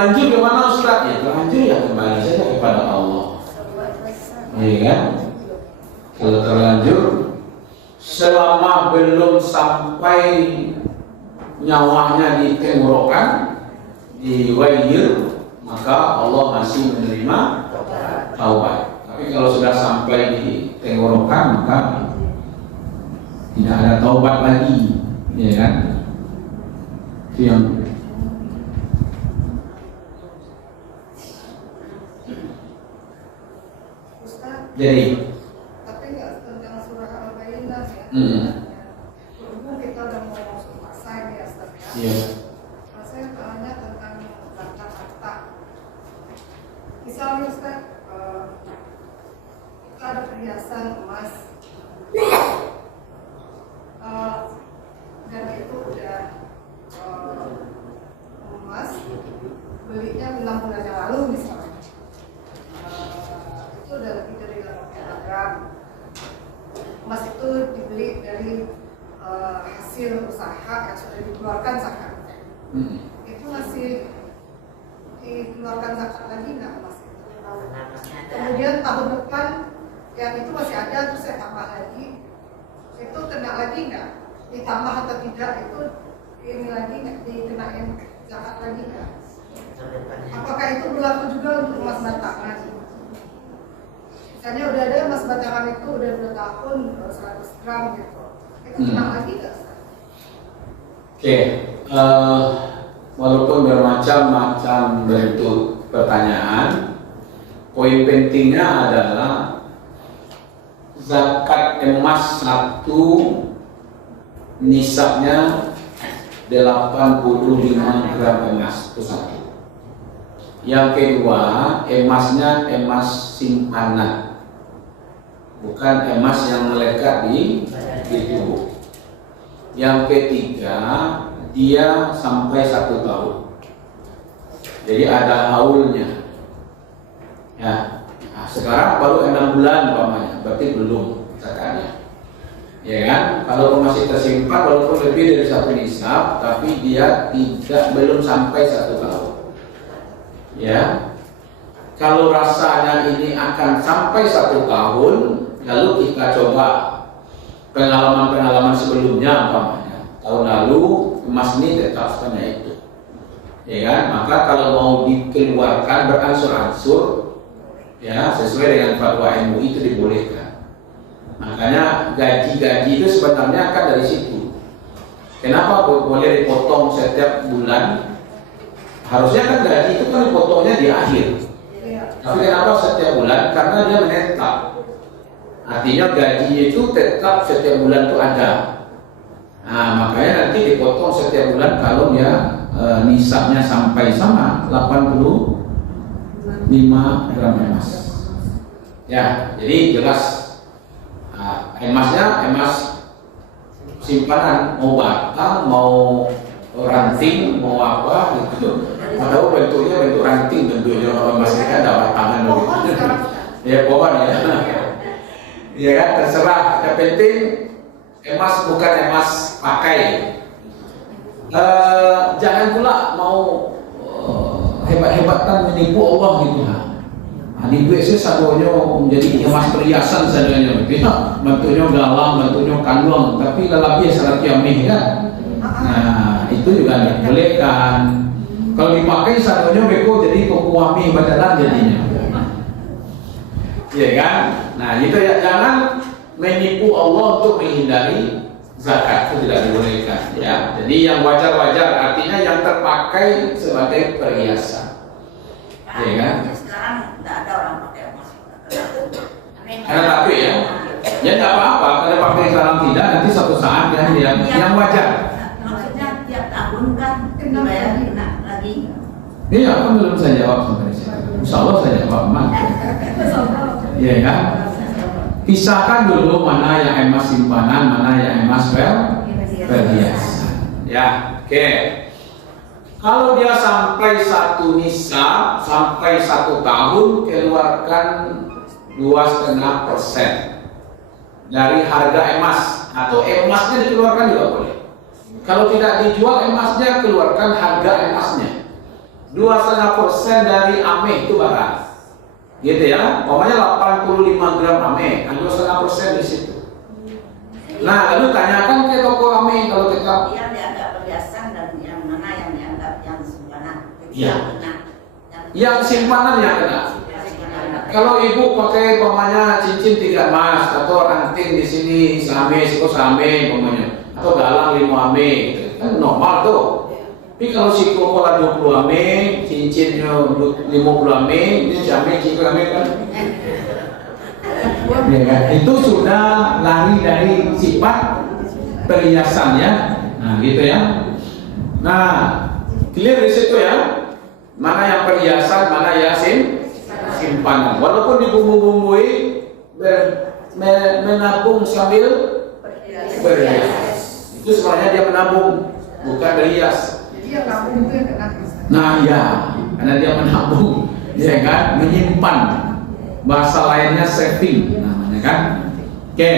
terlanjur gimana Ustaz? Ya terlanjur ya kembali saja kepada Allah. Iya kan? Kalau terlanjur selama belum sampai nyawanya di tenggorokan, di wayir, maka Allah masih menerima taubat. Tapi kalau sudah sampai di tenggorokan, maka tidak ada taubat lagi, ya kan? Itu yang jadi. Tapi nggak tentang surah Al-Baqarah ya. Berhubung kita udah mau masuk masa ini ya, Ustaz ya. Iya. Saya tanya tentang zakat harta. Misalnya Ustaz, kita ada perhiasan emas, dan itu udah emas belinya 6 bulan yang lalu misalnya. Itu udah lebih dari 8 gram. Emas itu dibeli dari hasil usaha yang sudah dikeluarkan zakatnya. Itu masih dikeluarkan zakat lagi nggak emas itu? Kemudian tahun depan yang itu masih ada, terus saya tambah lagi, itu kena lagi nggak? Ditambah atau tidak itu ini lagi nggak dikenain zakat lagi nggak? Apakah itu berlaku juga untuk emas batangan? Misalnya udah ada emas batangan itu udah 2 tahun 100 gram gitu, itu kena lagi nggak? Oke, walaupun bermacam-macam bentuk pertanyaan, poin pentingnya adalah zakat emas satu nisabnya 85 gram emas, itu satu. Yang kedua, emasnya emas simpanan, bukan emas yang melekat di tubuh. Yang ketiga, dia sampai 1 tahun. Jadi ada haulnya. Ya, nah, sekarang baru 6 bulan umpamanya, berarti belum zakatnya. Ya kan? Kalau masih tersimpan walaupun lebih dari 1 nisab, tapi dia belum sampai 1 tahun. Ya, kalau rasanya ini akan sampai 1 tahun, lalu kita coba pengalaman-pengalaman sebelumnya, umpamanya tahun lalu emas ini tetap sebanyak itu, ya kan? Maka kalau mau dikeluarkan beransur-ansur, ya sesuai dengan fatwa MUI itu dibolehkan. Makanya gaji-gaji itu sebenarnya kan dari situ. Kenapa boleh dipotong setiap bulan? Harusnya kan gaji itu kan dipotongnya di akhir. Tapi kenapa setiap bulan? Karena dia menetap. Artinya gaji itu tetap setiap bulan itu ada. Nah, makanya nanti dipotong setiap bulan kalau dia nisabnya sampai sama 85 gram emas. Ya, jadi jelas emasnya emas simpanan, mau batang, mau ranting, mau apa gitu. Padahal bentuknya bentuk ranting, bentuknya emasnya ada batangan begitu. Ya pohon ya. Ya kan, terserah. Yang penting emas bukan emas pakai. Jangan pula mau hebat-hebatan menipu Allah gitu. Nah, di WC sadonya menjadi emas perhiasan sadonya, bentuknya galang, bentuknya kandung, tapi lelaki syarat kiamih kan. Nah, itu juga dibolehkan. Kalau dipakai sadonya beko jadi kokuami badalan jadinya. Iya kan? Nah, itu ya, jangan menipu Allah untuk menghindari zakat, itu tidak dibolehkan ya. Jadi yang wajar-wajar artinya yang terpakai sebagai perhiasan. Iya kan? Sekarang tidak ada orang pakai emas. Karena tapi ya, ya nggak apa-apa kalau pakai sekarang tidak, nanti suatu saat yang wajar. Maksudnya tiap tahun kan dibayar lagi. Iya, kan belum saya jawab sampai sini. Insya Allah saya jawab aman. Iya kan? Pisahkan dulu mana yang emas simpanan, mana yang emas perhiasan. Ya, oke. Kalau dia sampai 1 nisab, sampai 1 tahun, keluarkan 2,5% dari harga emas, atau emasnya dikeluarkan juga boleh. Kalau tidak dijual emasnya, keluarkan harga emasnya. 2,5% dari ame itu barang. Gitu ya. Pokoknya 85 gram ame, 2,5% di situ. Nah, lalu tanyakan ke toko ame kalau kita Yang dianggap perhiasan dan yang mana yang dianggap yang simpanan. Iya. Benar. yang simpanan yang kena. Kalau ibu pakai pokoknya cincin 3 emas atau anting di sini same, pokoknya atau galang 5 ame, gitu. Kan normal tuh. Tapi kalau si pola 20 ame, cincinnya 50 ame, ini same 5 ame kan. Ya kan? Itu sudah lari dari sifat perhiasannya. Nah, gitu ya. Nah, clear di situ ya. Mana yang perhiasan, mana yang simpanan. Walaupun dibumbu-bumbui menabung sambil berhias. Itu sebenarnya dia menabung, bukan berhias. Jadi yang nabung itu yang kena. Nah ya, karena dia menabung, ya kan, menyimpan. Bahasa lainnya saving, namanya kan. Oke,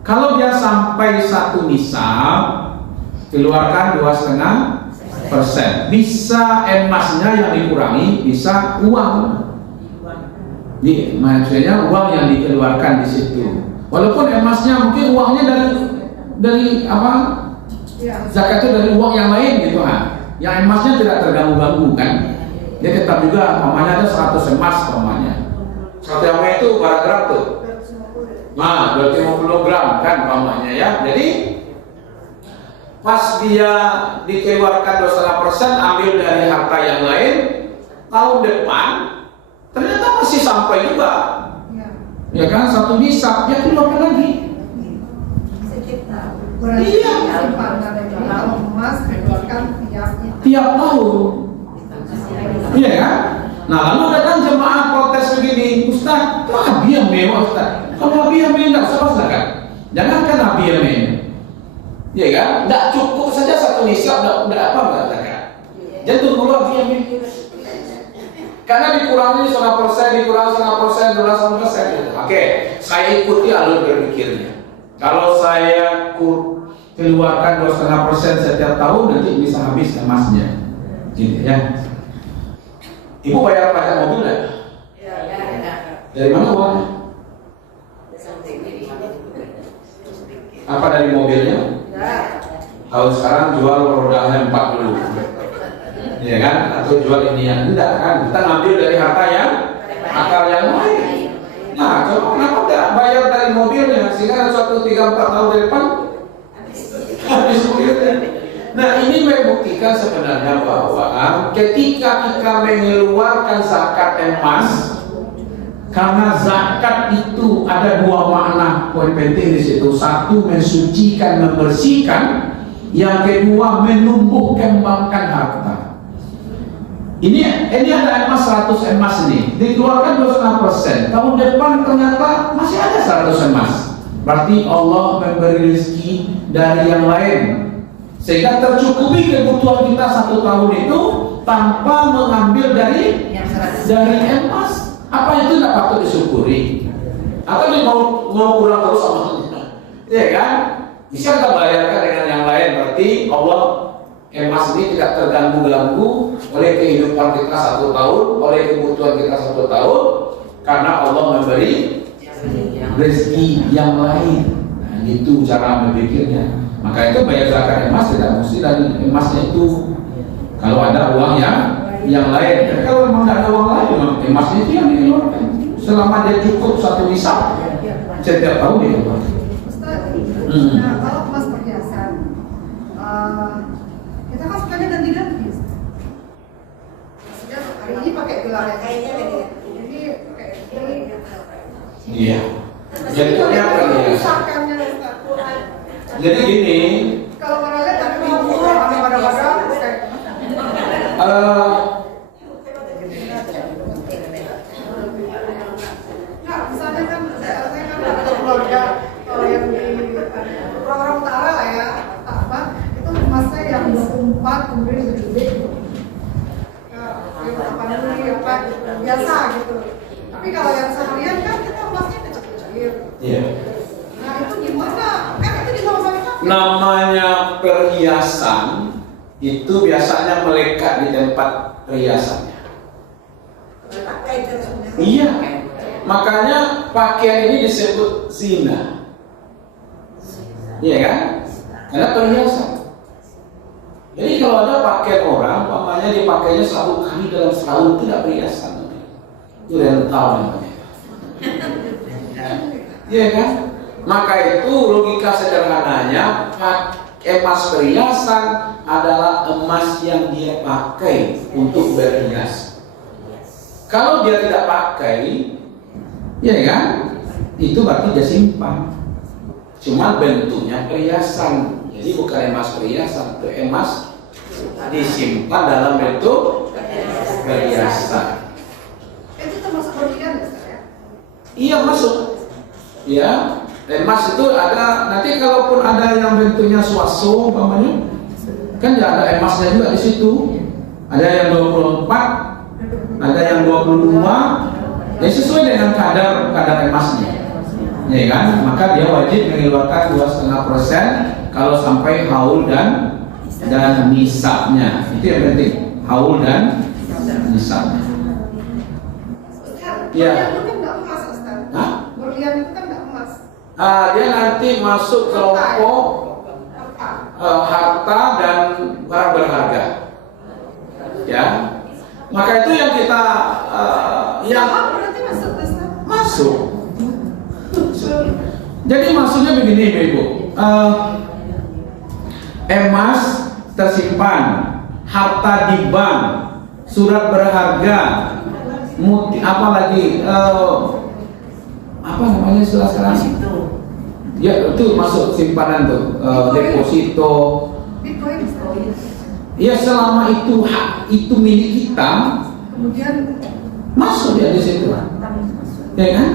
kalau dia sampai 1 nisab, keluarkan 2,5%. Bisa emasnya yang dikurangi, bisa uang. Jadi, maksudnya uang yang dikeluarkan di situ. Walaupun emasnya mungkin uangnya dari apa? Ya. Zakat itu dari uang yang lain gitu kan. Yang emasnya tidak terganggu-ganggu kan. Dia tetap juga namanya ada 100 emas namanya. 1 emas itu berapa gram tuh? 250. Nah, 250 gram kan namanya ya. Jadi pas dia dikeluarkan 2,5% ambil dari harta yang lain, tahun depan ternyata masih sampai juga. Ya kan, 1 nisab dia keluarkan lagi. Berarti Iya. simpanan ini kalau emas dikeluarkan Tiap tahun. Iya kan? Nah, lalu datang jemaah protes begini, Ustaz, itu hadiah mewah Ustaz. Kalau hadiah mewah tidak usah zakat. Jangankan hadiah mewah. Iya kan? Tidak cukup saja 1 nisab, tidak apa enggak zakat. Jadi tunggu hadiah mewah. Karena dikurangi 1,5%, dikurangi 1,5%, 2,5%. Oke, saya ikuti alur berpikirnya. Kalau saya keluarkan 2,5% setiap tahun, nanti bisa habis emasnya. Gitu ya. Ibu bayar pajak mobil nggak? Dari mana uangnya? Apa dari mobilnya? Kalau sekarang jual rodanya 4 dulu. Ya kan? Atau jual ini yang tidak kan? Kita ngambil dari harta yang akar yang lain. Nah, coba kenapa tidak bayar dari mobilnya sehingga suatu 3-4 tahun ke depan habis mobilnya. Nah, ini membuktikan sebenarnya bahwa ketika kita mengeluarkan zakat emas, karena zakat itu ada 2 makna poin penting di situ. 1, mensucikan, membersihkan. Yang kedua, menumbuh kembangkan harta. Ini ada emas 100 emas nih, dikeluarkan 2,5%. Tahun depan ternyata masih ada 100 emas. Berarti Allah memberi rezeki dari yang lain, sehingga tercukupi kebutuhan kita 1 tahun itu tanpa mengambil dari emas. Apa itu tidak patut disyukuri? Atau dia mau kurang terus sama kita? Iya kan? Bisa kita bayarkan dengan yang lain. Berarti Allah emas ini tidak terganggu-ganggu oleh kehidupan kita 1 tahun, oleh kebutuhan kita 1 tahun, karena Allah memberi rezeki yang lain. Nah, itu cara berpikirnya. Maka itu bayar zakat emas tidak mesti dari emasnya itu. Kalau ada uang yang lain. Tapi kalau memang tidak ada uang lain, emasnya itu yang dikeluarkan. Selama dia cukup 1 nisab, setiap tahun dia keluarkan. Nah, kalau emas perhiasan, kita kan sukanya ganti-ganti. Maksudnya hari ini pakai gelar yang ini pakai ini. Iya. Jadi apa ya? Jadi gini. Kalau orang lihat ada minggu, ada nah, misalnya kan saya kan ada keluarga yang di orang utara lah ya, apa itu emasnya yang 24 kemudian gede gitu. Apa namanya apa biasa gitu. Tapi kalau yang seharian kan kita emasnya kecil-kecil. Iya. Nah itu gimana? Kan itu di sama-sama kan? Namanya perhiasan itu biasanya melekat di tempat perhiasannya. Pakai terus. Iya, makanya pakaian ini disebut zina. Iya kan? Karena perhiasan. Jadi kalau ada pakaian orang, umpamanya dipakainya 1 kali dalam setahun, itu tidak perhiasan. Itu rental namanya. Iya kan? Maka itu logika sederhananya, emas perhiasan adalah emas yang dia pakai untuk berhias. Kalau dia tidak pakai, ya kan? Itu berarti dia simpan. Cuma bentuknya perhiasan. Jadi bukan emas perhiasan, itu emas disimpan dalam bentuk perhiasan. Itu termasuk berlian ya? Iya masuk. Ya, emas itu ada. Nanti kalaupun ada yang bentuknya swaso, umpamanya, kan ya ada emasnya juga di situ. Ada yang 24, ada yang 22. Ya sesuai dengan kadar emasnya. Ya kan? Maka dia wajib mengeluarkan 2,5% kalau sampai haul dan nisabnya. Itu yang penting, haul dan nisabnya. Ya. Berlian itu kan nggak emas, Ustaz. Hah? Berlian itu kan nggak emas. Dia nanti masuk kelompok harta dan barang berharga. Ya. Maka itu yang kita yang berarti masuk, Ustaz. masuk. Jadi maksudnya begini Ibu, emas tersimpan, harta di bank, surat berharga, apa lagi, apa namanya sekarang? Ya itu masuk simpanan tuh, deposito. Bitcoin. Ya selama itu hak itu milik kita, Kemudian masuk dia di situ, ya kan?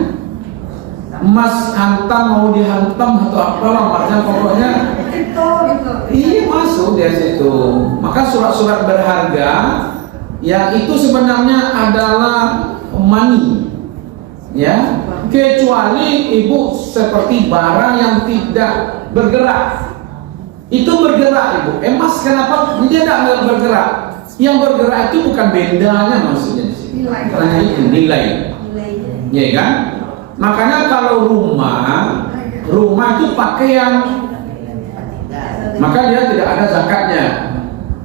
Emas hantam mau dihantam atau apalah macam pokoknya kripto gitu. iya masuk di situ. Maka surat-surat berharga yang itu sebenarnya adalah money, ya, kecuali Ibu seperti barang yang tidak bergerak. Itu bergerak Ibu. Emas kenapa dia tidak bergerak? Yang bergerak itu bukan bendanya maksudnya di sini. Nilai. Karena itu nilai. Ya kan? Makanya kalau rumah itu pakaian, maka dia tidak ada zakatnya.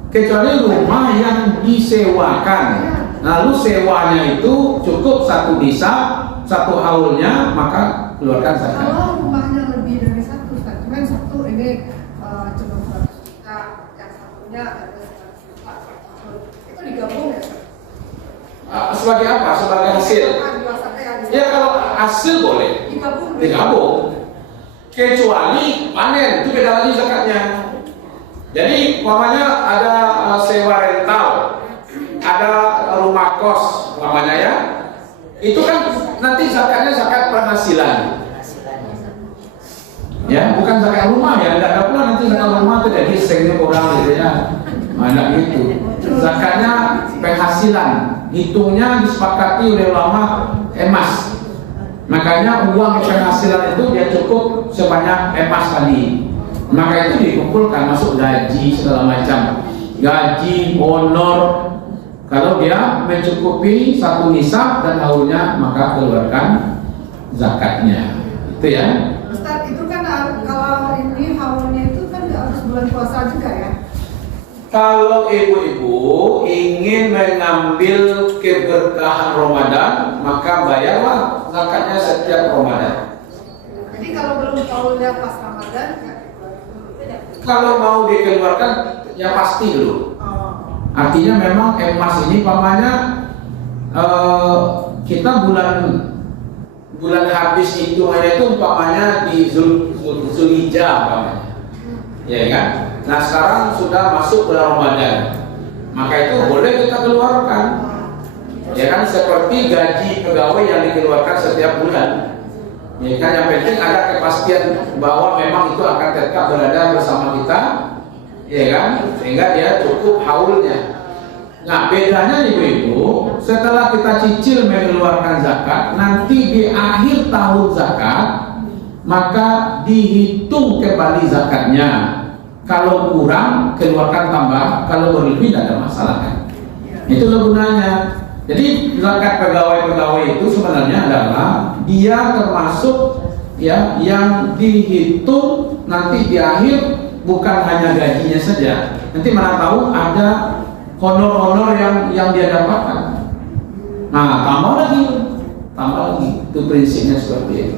Kecuali rumah yang disewakan. Lalu sewanya itu cukup 1 nisab, 1 haulnya, maka keluarkan zakat. Kalau rumahnya lebih dari 1, Ustaz, cuma yang 1 ini cuma 100 juta, yang satunya ada 100 juta, itu digabung ya, Ustaz? Sebagai apa? Sebagai hasil. Ya kalau hasil boleh digabung. Kecuali panen, itu beda lagi zakatnya. Jadi umpamanya ada sewa rental, ada rumah kos umpamanya ya, itu kan nanti zakatnya zakat penghasilan. Ya, bukan zakat rumah ya, tidak ada pula nanti zakat rumah itu jadi sengnya orang gitu ya. Mana gitu. Zakatnya penghasilan, hitungnya disepakati oleh ulama emas. Makanya uang penghasilan itu dia cukup sebanyak emas tadi. Maka itu dikumpulkan masuk gaji segala macam. Gaji, honor. Kalau dia mencukupi 1 nisab dan haulnya maka keluarkan zakatnya. Itu ya. Ustaz, itu kan kalau ini haulnya itu kan harus bulan puasa juga ya? Kalau ibu-ibu ingin mengambil keberkahan Ramadan, maka bayarlah zakatnya setiap Ramadan. Jadi kalau belum haulnya pas Ramadan, ya Kalau mau dikeluarkan, ya pasti dulu. Artinya memang emas ini pamannya kita bulan habis hitungannya itu umpamanya di Zulhijjah umpamanya, ya kan? Nah sekarang sudah masuk bulan Ramadan, maka itu boleh kita keluarkan, ya kan? Seperti gaji pegawai yang dikeluarkan setiap bulan, ya kan? Yang penting ada kepastian bahwa memang itu akan tetap berada bersama kita, ya kan? Sehingga dia cukup haulnya. Nah bedanya ibu-ibu, setelah kita cicil mengeluarkan zakat, nanti di akhir tahun zakat maka dihitung kembali zakatnya. Kalau kurang keluarkan tambah, kalau berlebih tidak ada masalah kan? Itulah gunanya. Jadi zakat pegawai-pegawai itu sebenarnya adalah dia termasuk ya yang dihitung nanti di akhir, bukan hanya gajinya saja. Nanti mana tahu ada honor-honor yang dia dapatkan. Nah, tambah lagi. Itu prinsipnya seperti itu.